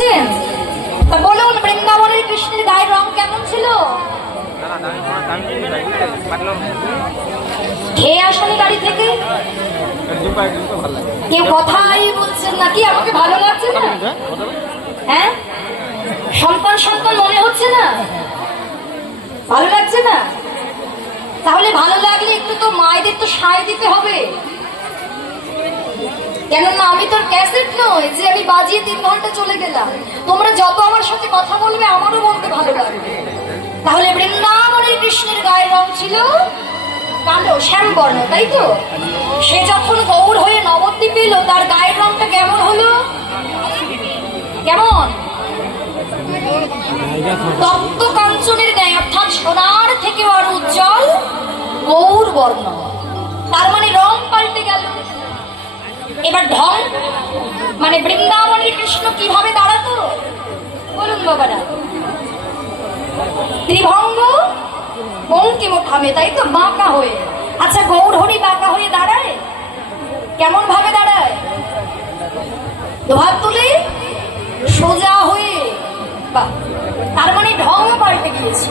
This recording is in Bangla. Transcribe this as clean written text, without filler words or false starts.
যাচ্ছেন? তা বলুন, বৃন্দাবনের কৃষ্ণের গায়ের রং কেমন ছিল? খেয়ে আসনি গাড়ি থেকে? কেউ কথাই বলছেন না কি? আমাকে ভালো লাগছে না? হ্যাঁ, সন্তান সন্তান মনে হচ্ছে না? ভালো লাগছে না? তাহলে ভালো লাগলে একটু তো মায়েদের তো সায় দিতে হবে। কেননা আমি তোর ক্যাসেট নয় যে আমি বাজিয়ে 3 ঘন্টা চলে গেলাম। তোমরা যত আমার সাথে কথা বলবে আমারও বলতে ভালো লাগবে। তাহলে বৃন্দাবনের কৃষ্ণের গায়ের রং ছিল কালো শ্যামবর্ণ, তাই তো? সে যখন গৌর হয়ে নবদ্বীপ এলো তার গায়ের রংটা কেমন হলো? কেমন? তপ্ত কাঞ্চনের ন্যায়, অর্থাৎ সোনার থেকে আরো উজ্জ্বল গৌর বর্ণ। তার মানে রং পাল্টে গেল। এবার ঢং মানে বৃন্দাবনের কৃষ্ণ কিভাবে দাঁড়াতো বলুন বাবারা? ত্রিভঙ্গ বঙ্কিম ওঠাবে, তাই তো? বাঁকা হয়ে। আচ্ছা, গৌর হরি বাঁকা হয়ে দাঁড়ায়? কেমন ভাবে দাঁড়ায়? হাত তুলে সোজা হয়ে। বাহ, তার মানে ঢংও পাল্টে গিয়েছে।